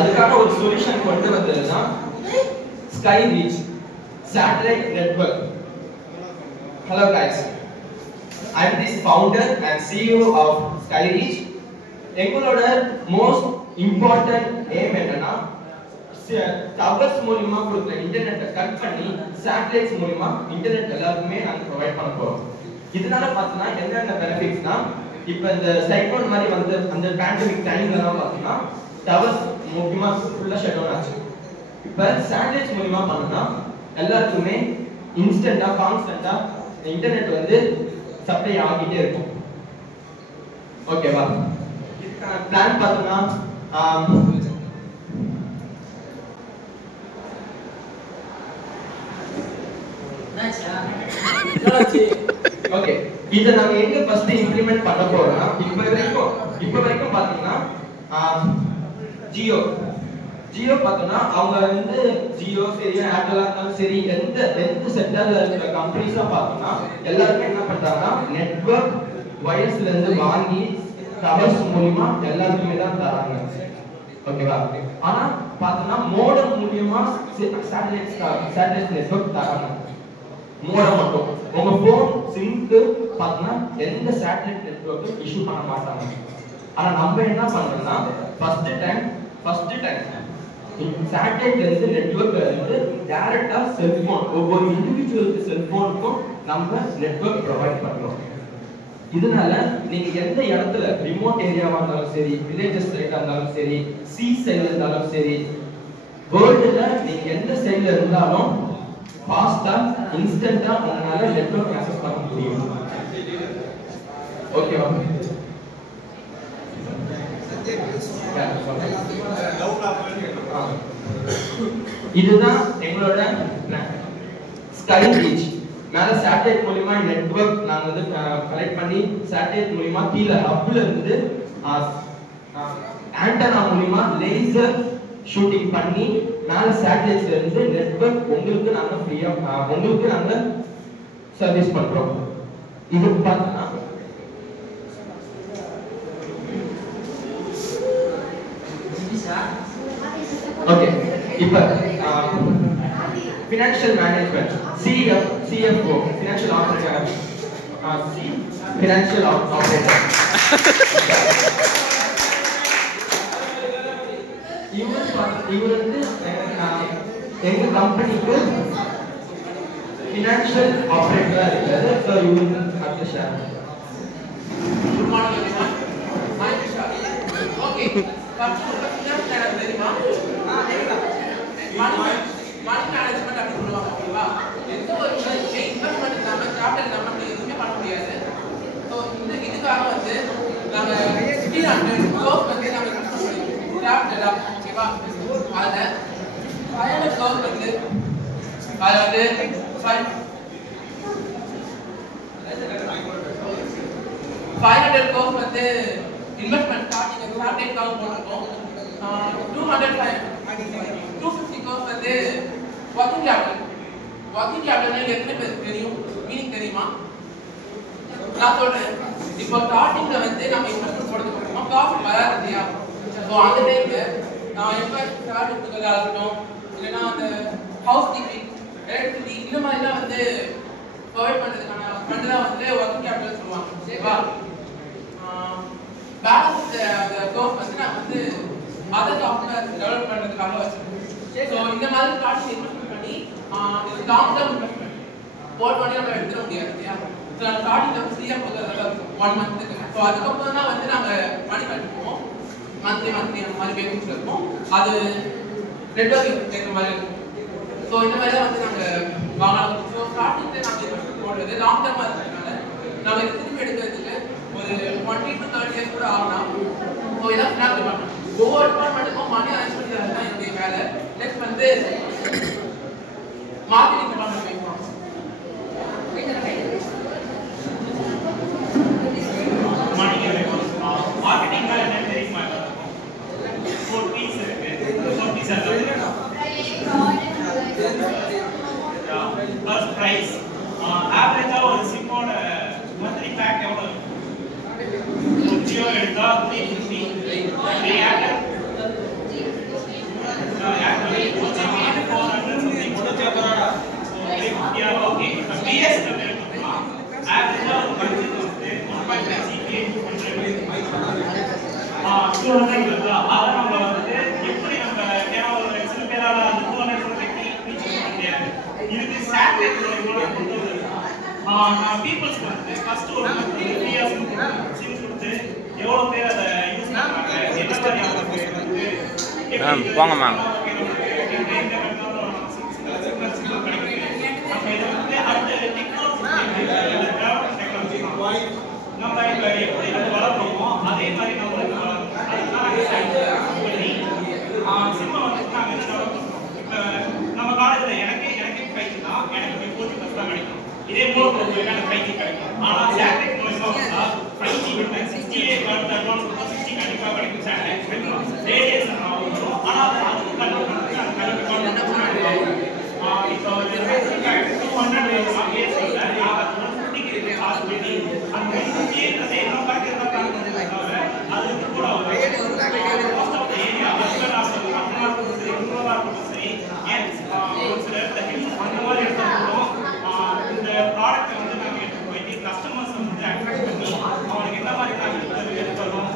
அதுக்கான ஒரு சொல்யூஷன் கொண்டு வந்ததுதான் SkyReach satellite network. Hello guys, I am the founder and CEO of SkyReach. எங்களோட most important aim என்னன்னா டவர்ஸ் மூலமா கொடுக்குற இன்டர்நெட்டை கட் பண்ணி சேட்டலைட்ஸ் மூலமா இன்டர்நெட் எல்லாருக்குமே நாங்க ப்ரொவைட் பண்ண போறோம். இதனால பார்த்தோம்னா என்னென்ன பெனிஃபிட்ஸ்னா, இப்போ இந்த சைக்ளோன் மாதிரி வந்து அந்த பேண்டமிக் டைம்லலாம் பார்த்தோம்னா டவர்ஸ் முக்கியமா ஃபுல்லா ஷட் டவுன் ஆச்சு. இப்போ சேட்டலைட்ஸ் மூலமா பண்ணா எல்லாருக்குமே இன்ஸ்டன்டா கான்ஸ்டன்டா இன்டர்நெட் வந்து சப்ளை ஆகிட்டே இருக்கும். ஓகேவா? இதுக்கான பிளான் பார்த்தோம்னா ஓகே, இத நாங்க எங்க ஃபர்ஸ்ட் இம்ப்ளிமென்ட் பண்ண போறோம்னா இப்ப வரைக்கும் பாத்தீங்கன்னா ஜியோ பார்த்தோம்னா அவங்க வந்து ஜியோ சரி ஏர்டெல்லா இருந்தாலும் சரி எந்த செக்டர்ல இருக்கிற கம்பெனிஸா பார்த்தோம்னா எல்லாருமே என்ன பண்றாங்கன்னா நெட்வொர்க் வயர்ஸ்ல இருந்து வாங்கி டவர்ஸ் மூலமா எல்லாருக்குமே தான் தராங்க. ஓகேவா? ஆனா பார்த்தோம்னா மோடம் மூலமா சேட்டலைட் நெட்வொர்க் தராங்க. மோடம் மட்டும் உங்க போன் சிம்க்கு பார்த்தோம்னா எந்த சேட்டலைட் நெட்வொர்க்கும் இஷ்யூ பண்ண மாட்டாங்க. ஆனா நம்ம என்ன பண்றோம்னா ஃபர்ஸ்ட் டைம் சேட்டலைட்ல இருந்து நெட்வொர்க்ல இருந்து டைரக்டா செல்போன் ஒவ்வொரு இண்டிவிஜுவலுக்கு செல்போனுக்கும் நம்ம நெட்வொர்க் ப்ரொவைட் பண்றோம். இதனால நீங்க எந்த இடத்துல ரிமோட் ஏரியாவா இருந்தாலும் சரி, வில்லேஜஸ் சைடா இருந்தாலும் சரி, சி சைடுல இருந்தாலும் சரி, வேர்ல்டுல நீங்க எந்த சைடுல இருந்தாலும் ஃபாஸ்டா இன்ஸ்டன்ட்டா உங்களால நெட்வொர்க் ஆக்சஸ் பண்ண முடியும். ஓகேவா? இதுதான் எங்களோட SkyReach. மேல சேட்டலைட் மூலமா நெட்வொர்க் நாங்க வந்து கனெக்ட் பண்ணி சேட்டலைட் மூலமா கீழ ஹப்ல இருந்து ஆண்டனா மூலமா லேசர் ஷூட்டிங் பண்ணி மேல சேட்டலைட்ஸ்ல இருந்து நெட்வொர்க் உங்களுக்கு நாங்க ஃப்ரீயா உங்களுக்கு நாங்க சர்வீஸ் பண்றோம். இது பார்த்தா ஓகே, இப்போ financial management CFO financial operator இவர் வந்து எங்க கம்பெனிக்கு financial operator இருக்காரு. so you will have to share. Good morning everyone. I am Vishal. Okay, தெரியுமா? மணி மேனேஜ்மெண்ட் அப்படி சொல்லுவாங்க. ஓகேவா? எந்த ஒரு இன்வெஸ்ட்மெண்ட் இல்லாம கேபிட்டல் நம்ம எதுவுமே பண்ண முடியாது. ஸோ இதுக்காக வந்து நாங்க 300 க்ரோஸ் வந்து நாங்க கன்ஸ்ட்ரக்ட் பண்ணிருக்கோம் கேபிட்டலா. ஓகேவா? அதை 500 க்ரோஸ் வந்து அதாவது 500 க்ரோஸ் வந்து இன்வெஸ்ட்மெண்ட் ஸ்டார்டிங் கேபிட்டலுக்காக போட்டிருக்கோம். 250 க்ரோஸ் வந்து ஒர்க்கிங் கேபிட்டல் எத்தனை பேருக்கு தெரியும்? மீனிங் தெரியுமா? நான் சொல்றேன். இப்போ ஸ்டார்டிங்ல வந்து நம்ம இன்வெஸ்ட்மெண்ட் போடுறதுக்கு அப்புறமா ப்ராஃபிட் வராது இல்லையா? ஸோ அந்த டைம்ல நான் இன்வெஸ்ட் ஸ்டார்ட் எடுத்துக்கிறதா இருக்கட்டும், இல்லைன்னா அந்த ஹவுஸ் கீப்பிங், எலக்ட்ரிசிட்டி இந்த மாதிரிலாம் வந்து ப்ரொவைட் பண்ணுறதுக்கான ஃபண்ட் தான் வந்து ஒர்க்கிங் கேபிட்டல் சொல்லுவாங்க. ஓகேவா? பேலன்ஸ் அந்த க்ரோஸ் வந்து நான் வந்து அதர் சாஃப்ட்வேர் டெவலப் பண்ணுறதுக்காக வச்சிருக்கேன். ஸோ இந்த மாதிரி ஸ்டார்டிங் இன்வெஸ்ட்மெண்ட் பண்ணி இது லாங் டேர்ம் இன்வெஸ்ட்மெண்ட் போட்டோடனே நம்ம எடுத்துட முடியாது இல்லையா? ஸோ நாங்கள் ஸ்டார்டிங்கில் வந்து ஃப்ரீயாக கொடுக்குறதுல 1 மந்த்துக்கு. ஸோ அதுக்கப்புறம் தான் வந்து நாங்கள் மணி கட்டுவோம். மந்த்லி அந்த மாதிரி பேசிக்ஸ் இருக்கும். அது நெட்வொர்க் கேட்குற மாதிரி இருக்கும். ஸோ இந்த மாதிரி தான் வந்து நாங்கள் வாங்கலாம். ஸோ ஸ்டார்டிங்கில் நாங்கள் இன்வெஸ்ட்மெண்ட் போடுறது லாங் டேர்மாக இருக்கிறதுனால நாங்கள் இதை திரும்பி எடுக்கிறதுக்கு ஒரு 20 to 30 இயர்ஸ் கூட ஆகலாம். ஸோ இதான் ஃபினான்ஸ் டிபார்ட்மெண்ட். ஒவ்வொரு டிபார்ட்மெண்ட்டுக்கும் மணி அரேஞ்ச் பண்ணுறது தான் என்னுடைய வேலை. நெக்ஸ்ட் வந்து மார்க்கெட்டிங் டிபார்ட்மெண்ட் பேசுவோம். மார்க்கெட்டிங் என்ன தெரியுமா? 4 P's இருக்கு. 4 P's ஃபர்ஸ்ட் பிரைஸ். ஆவரேஜா ஒரு சிம்மோட மந்த்லி பேக் எவ்வளவு? ஜியோ எடுத்தா 350, ஏர்டெல் போங்க மேம். நம்ம இப்ப எப்படி வந்து வளர்றோமோ அதே மாதிரி நம்மளுக்கு வளரும். சினிமா வந்து நாங்கள் என்ன நடக்கும் இப்போ நம்ம காலேஜில் எனக்கே பயிற்சி தான், எனக்கு போட்டி பஸ் தான் கிடைக்கும். இதே மூலம் போகிறதுக்கு எனக்கு பயிற்சி கிடைக்கும். ஆனால் சேட்டலைட் மூலமா வந்தால் பயிற்சி விட்டு 60 அட்வான்ஸ் 60 கண்டிப்பாக கிடைக்கும். சேட்டலைட் ரேடியேஷன் ஆகும். ஆனால் அதுக்கு கண்டிப்பாக இப்போ ஒரு 200 ஏசியில் நான் 150 சார்ஜ் பண்ணி அந்த 150 என்ன பார்க்கிறதா அதுக்கு கூட மோஸ்ட் ஆஃப் த ஏரியா ஒரு சில இடத்துல அந்த மாதிரி இடத்துல இந்த ப்ராடக்ட்டை வந்து நாங்கள் எடுத்து போயிட்டு கஸ்டமர்ஸ் வந்து அட்ராக்ட் பண்ணி அவங்களுக்கு என்ன மாதிரி எடுக்கணும்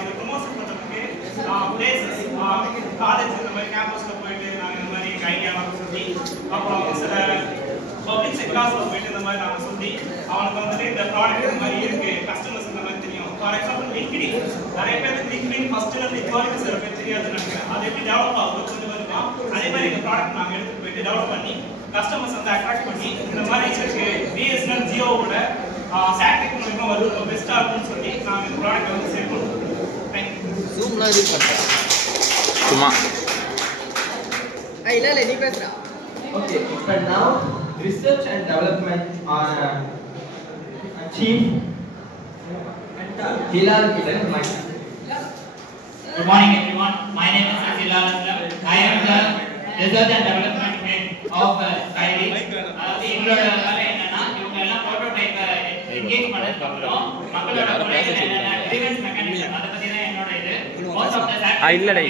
இதை ப்ரொமோஷன் பண்ணுறதுக்கு பிளேசஸ் காலேஜ் இந்த மாதிரி கேம்பஸில் போயிட்டு நாங்கள் இந்த மாதிரி ஐடியாலாம் சொல்லி அப்புறம் சில பப்ளிக் செக்டார்ஸில் போயிட்டு இந்த மாதிரி நாங்கள் சொல்லி அவனுக்கு வந்துட்டு இந்த ப்ராடக்ட் இந்த மாதிரி இருக்கு கஸ்டமர்ஸ் இந்த மாதிரி தெரியும். ஃபார் எக்ஸாம்பிள் லிங்க்டின் நிறைய பேருக்கு லிங்க்டின் ஃபர்ஸ்ட்ல இருந்து இப்போ வரைக்கும் சில பேர் தெரியாதுன்னு நினைக்கிறேன். அது எப்படி டெவலப் ஆகுது கொஞ்சம் கொஞ்சமா அதே மாதிரி இந்த ப்ராடக்ட் நாங்கள் எடுத்து போயிட்டு டெவலப் பண்ணி கஸ்டமர்ஸ் வந்து அட்ராக்ட் பண்ணி இந்த மாதிரி இருக்கு பிஎஸ்என்எல் ஜியோவோட சேட்டலைட் மூலமா வருது பெஸ்ட்டாக இருக்கும்னு சொல்லி நாங்கள் இந்த ப்ராடக்ட்டை வந்து சேல் பண்ணுறோம். தேங்க்யூ. ஜூம்லாம் இது பண்ணுறேன் சும்மா இல்லை நீ பேசுகிறா. Okay, but now research and development are Chief Hilal Kiran Mike. Good morning everyone. My name is Hilal Aslam. I am the research and development head of Skyreach. எங்களோட வேலை என்னன்னா இவங்க எல்லாம் புரோட்டோடைப் என்கேஜ் பண்ணதுக்கு அப்புறம் மக்களோட குறைகள் என்னென்ன டிஃபென்ஸ் மெக்கானிசம் அதை பத்தி தான் என்னோட இது. மோஸ்ட் ஆஃப் த இல்லடா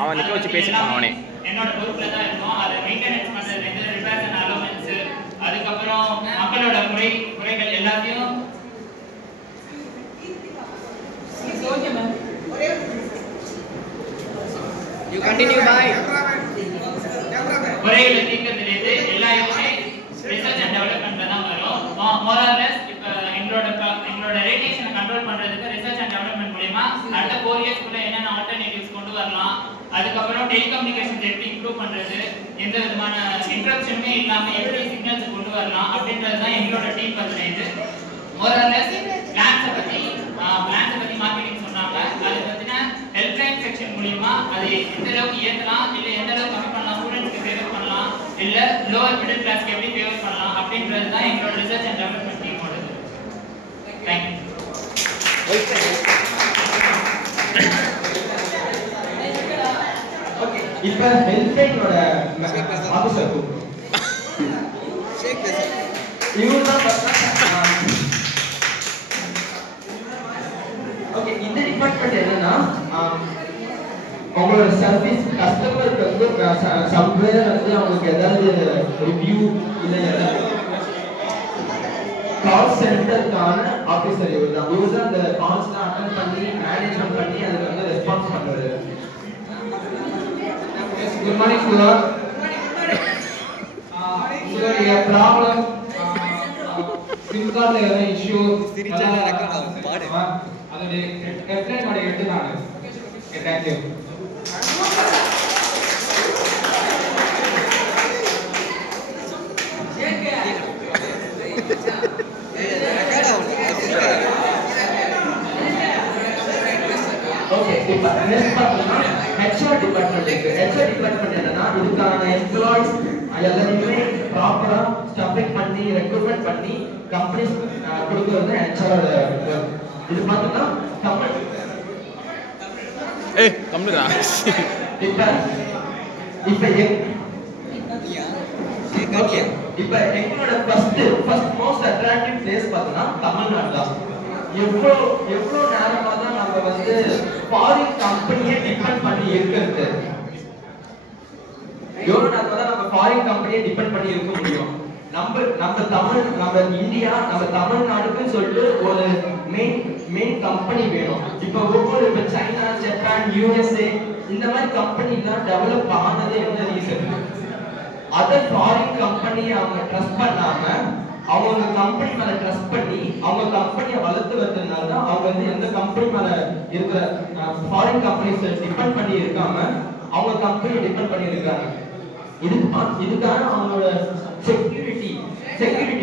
அவன் நிக்க வச்சு பேசிட்டான் அவனே. என்னோட பொறுப்புல தான் இருக்கும். அதை மெயின்டெனன்ஸ் பண்றது எந்த ரிப்பேர்ஸ் அண்ட் அலோவன்ஸ் அதுக்கப்புறம் மக்களோட குறைகள் எல்லாத்தையும் You continue by. குறைகளை தீர்க்கிறதுலேருந்து எல்லா இதுவுமே ரிசர்ச் அண்ட் டெவலப்மெண்ட்ல தான் வரும். மோர் ஆர் லெஸ் இப்போ எங்களோட ரேடியேஷனை கண்ட்ரோல் பண்றதுக்கு ரிசர்ச் அண்ட் டெவலப்மெண்ட் மூலமா அடுத்த 4 இயர்ஸ்க்குள்ள என்னென்ன ஆல்டர்னேட்டிவ்ஸ் கொண்டு வரலாம், அதுக்கப்புறம் டெலிகம்யூனிகேஷன்ஸ் எப்படி இம்ப்ரூவ் பண்றது, எந்த விதமான இன்டரப்ஷனுமே இல்லாம எப்படி சிக்னல்ஸ் கொண்டு வரலாம் அப்படின்றது தான் எங்களோட டீம் பத்தின இது. மோர் ஆர் லெஸ் பிளான்ஸை பத்தி மார்க்கெட்டிங் சொன்னாங்க. அதை பத்தின ஹெல்ப்லைன் செக்ஷன் மூலமா அது எந்த அளவுக்கு ஏற்றலாம் இல்லை எந்த அளவுக்கு கம்மி பண்ணலாம், ஸ்டூடெண்ட்ஸ்க்கு ஃபேவர் பண்ணலாம் இல்லை லோவர் மிடில் கிளாஸ்க்கு எப்படி ஃபேவர் பண்ணலாம் அப்படின்றது தான் எங்களோட ரிசர்ச் அண்ட் டெவலப்மெண்ட் டீமோட இது. தேங்க்யூ. Okay, இப்போ ஹெல்ப்லைனோட ஆஃபீஸர் Shake this. இவரு தான் ஓகே. இந்த டிபார்ட்மெண்ட் என்னன்னா உங்களோட சர்வீஸ் கஸ்டமருக்கு வந்து சம்வேர் வந்து அவங்களுக்கு ஏதாவது ரிவ்யூ இல்லை ஏதாவது கால் சென்டருக்கான ஆஃபீஸர் இவர் தான் அந்த கால்ஸ்லாம் அட்டன் பண்ணி மேனேஜ்மெண்ட் பண்ணி அதுக்கு வந்து ரெஸ்பான்ஸ் பண்ணுறது. Good morning sir. உங்களுடைய ப்ராப்ளம் சிம் கார்டில் ஏதாவது இஷ்யூ அதோடைய ஹெல்ப்லைனோட எடுத்து நான் தேங்க்யூ. ஓகே, இப்போ நெக்ஸ்ட் பார்த்தோம்னா ஹெச்ஆர் டிபார்ட்மெண்ட் இருக்கு. ஹெச்ஆர் டிபார்ட்மெண்ட் என்னன்னா இதுக்கான எம்ப்ளாயிஸ் எல்லாத்தையுமே ப்ராப்பரா ஸ்டஃபிங் பண்ணி ரெக்ரூட்மெண்ட் பண்ணி கம்பெனிஸ் கொடுக்கறது ஹெச்ஆர். இது பார்த்தோம்னா கம்பெனி கம்முடா இப்ப எங்களோட ஃபர்ஸ்ட் மோஸ்ட் அட்ராக்டிவ் பிளேஸ் பார்த்தோம்னா தமிழ்நாடு தான். எவ்வளவு நேரமா தான் நம்ம வந்து ஃபாரின் கம்பெனியை டிபெண்ட் பண்ணி இருக்கிறது, எவ்வளவு நேரமா தான் நம்ம ஃபாரின் கம்பெனியை டிபெண்ட் பண்ணி இருக்க முடியும். நம்ம இந்தியா நம்ம தமிழ்நாடுக்குன்னு சொல்லிட்டு ஒரு மெயின் கம்பெனி வேணும். இப்ப சைனா, ஜப்பான், யூஎஸ்ஏ இந்த மாதிரி கம்பெனி எல்லாம் டெவலப் ஆனது என்ன ரீசன்? அதர் ஃபாரின் கம்பெனியை அவங்க ட்ரஸ்ட் பண்ணாம அவங்க கம்பெனி மேல ட்ரஸ்ட் பண்ணி அவங்க கம்பெனியை வளர்த்து வந்ததுனால தான் அவங்க வந்து எந்த கம்பெனி மேல இருக்கிற ஃபாரின் கம்பெனிஸ் டிபெண்ட் பண்ணி இருக்காம அவங்க கம்பெனி டிபெண்ட் பண்ணி இருக்காங்க. இதுக்கான அவங்களோட செக்யூரிட்டி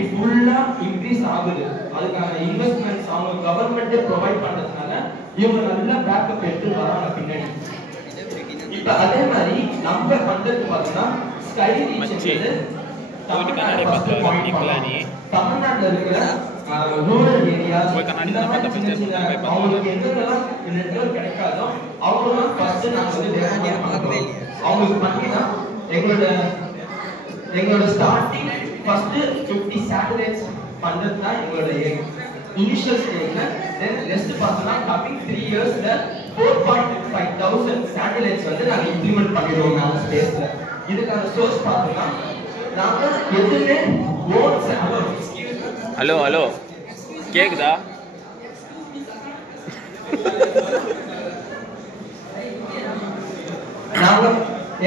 ஃபுல்லா இன்க்ரீஸ் ஆகுது. அதுக்கான இன்வெஸ்ட்மெண்ட்ஸ் அவங்க கவர்மெண்ட்டே ப்ரொவைட் பண்றதுனால இவங்க நல்லா பேக்கப் எடுத்து வராங்க பின்னாடி. இப்ப அதே மாதிரி நம்ம பண்றது பார்த்தோம்னா ஸ்கை ரீச் தமிழ்நாட்டில் இருக்கிற ரூரல் ஏரியா அவங்களுக்கு எங்கெல்லாம் நெட்வொர்க் கிடைக்காதோ அவங்களும் ஃபர்ஸ்ட் நாங்க வந்து அவங்களுக்கு பண்ணி தான் எங்களோட ஸ்டார்டிங் ஃபர்ஸ்ட் 50 சேட்டலைட்ஸ் பண்றது தான் எங்களோட இனிஷியல் ஸ்டேஜ்ல. தென் நெக்ஸ்ட் பார்த்தோம்னா கமிங் 3 இயர்ஸ்ல 4,500 சேட்டலைட்ஸ் வந்து நாங்க இம்ப்ளிமெண்ட் பண்ணிடுவோம் நம்ம ஸ்பேஸ்ல. இதுக்கான சோர்ஸ் பார்த்தோம்னா நாங்க எதுவுமே ஹலோ கேக்குதா? நாங்க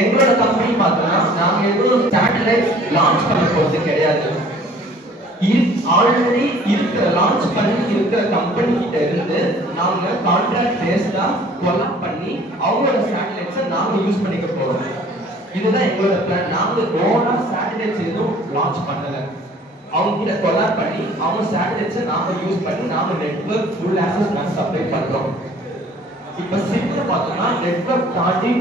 எங்களோட கம்பெனி பார்த்தோம்னா நாங்க எதுவும் சேட்டலைட் லான்ச் பண்ண போறது கிடையாது. ஆல்ரெடி இருக்கிற லான்ச் பண்ணி இருக்கிற கம்பெனி கிட்ட இருந்து நாங்க கான்ட்ராக்ட் பேஸ்டா கொலாப் பண்ணி அவங்களோட சேட்டலைட்ஸை நாங்க யூஸ் பண்ணிக்க போறோம். இதுதான் எங்களோட பிளான். நாங்க ஓனா சேட்டலைட்ஸ் எதுவும் லான்ச் பண்ணல. அவங்க கிட்ட கொலாப் பண்ணி அவங்க சேட்டலைட்ஸை நாம யூஸ் பண்ணி நாம நெட்வொர்க் ஃபுல் ஆக்சஸ் நாங்க சப்ளை பண்றோம். இப்ப சிம்பிளா பார்த்தோம்னா நெட்வொர்க் தாண்டி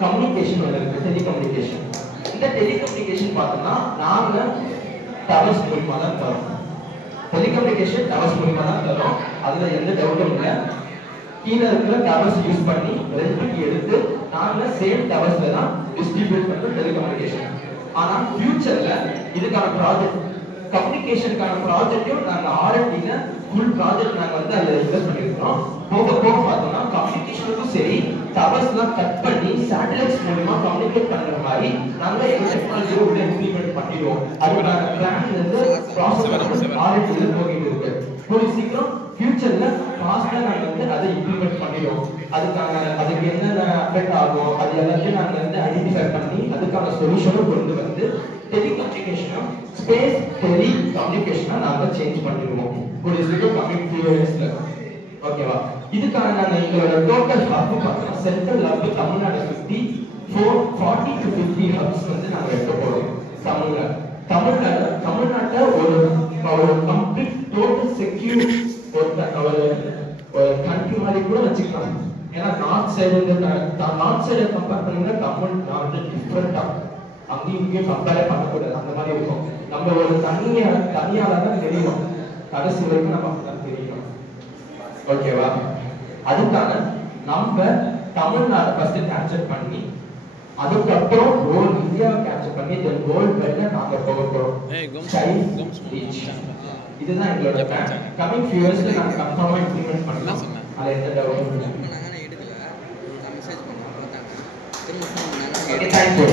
கம்யூனிகேஷன் ஒன்று இருக்கு, டெலிகம்யூனிகேஷன். இந்த டெலிகம்யூனிகேஷன் பார்த்தோம்னா நாங்க டவர்ஸ் மூலமா தான் தரோம். டெலிகம்யூனிகேஷன் டவர்ஸ் மூலமா தான் தரோம், அதுல எந்த டவுட்டும் இல்லை. கீழே இருக்கிற டவர்ஸ் யூஸ் பண்ணி ரெண்டுக்கு எடுத்து நாங்க சேம் டவர்ஸ்ல தான் டிஸ்ட்ரிபியூட் பண்றோம் டெலிகம்யூனிகேஷன். ஆனா ஃபியூச்சர்ல இதுக்கான ப்ராஜெக்ட் கம்யூனிகேஷனுக்கான ப்ராஜெக்ட்டையும் நாங்க ஆர்என்டில ஃபுல் ப்ராஜெக்ட் நாங்க வந்து அதுல இன்வெஸ்ட் பண்ணிருக்கோம். போக பார்த்தோம்னா கம்யூனிகேஷனுக்கும் சரி டவர்ஸ்லாம் கட் பண்ணி சேட்டலைட்ஸ் மூலமா கம்யூனிகேட் பண்ற மாதிரி நாங்க எங்க டெக்னாலஜியை உள்ள இம்ப்ளிமெண்ட் பண்ணிடுவோம். அதுக்கான பிளான் வந்து ப்ராசஸ் ஆர்என்டில போகிட்டு இருக்கு. ஒரு சீக்கிரம் ஃபியூச்சர்ல ஃபாஸ்டா நாங்க வந்து அதை இம்ப்ளிமெண்ட் பண்ணிடுவோம். அதுக்கு என்னென்ன அஃபெக்ட் ஆகும் அது எல்லாத்தையும் நாங்க வந்து ஐடென்டிஃபை பண்ணி அதுக்கான சொல்யூஷனும் கொண்டு வந்து டெலிகம்யூனிகேஷனும் ஸ்பேஸ் டெலிகம்யூனிகேஷனா நாங்க சேஞ்ச் பண்ணிடுவோம் ஒரு சீக்கிரம் கமிங் ஃபியூ இயர்ஸ்ல. ஓகேவா? இதுக்கான நாங்க எங்களோட டோட்டல் ஹப் பார்த்தோம்னா central hub Tamil Nadu 40 to 50 hubs வந்து நாங்க எடுக்க போறோம். தமிழ்நாட்டை ஒரு கம்ப்ளீட் டோட்டல் செக்யூர் ஒரு கண்ட்ரி மாதிரி கூட வச்சுக்கலாம். ஏன்னா நார்த் சைடு கம்பேர் பண்ணீங்கன்னா தமிழ்நாடு டிஃப்ரெண்டா அங்கேயும் இங்கேயும் கம்பேர் பண்ணக்கூடாது. அந்த மாதிரி இருக்கும். நம்ம ஒரு தனியால தான் தெரியும், கடைசி வரைக்கும் நம்ம அப்படிதான் தெரியும். ஓகேவா? அதுக்காக நம்ம தமிழ்நாடு ஃபர்ஸ்ட் கேப்சர் பண்ணி அதுக்கப்புறம் ரோல் இந்தியாவை கேப்சர் பண்ணி இந்த வேர்ல்ட் வைட்ல நாங்க போக போறோம். இதுதான் எங்களோட பிளான். கமிங் ஃபியூ இயர்ஸ்ல நாங்க கன்ஃபார்மா இம்ப்ளிமெண்ட் பண்ணலாம். அது எந்த டவுட்டும் இல்லை. நாங்க எடுக்கல மெசேஜ் பண்ணோம் பார்த்தாங்க திரும்ப ஓகே, தேங்க் யூ.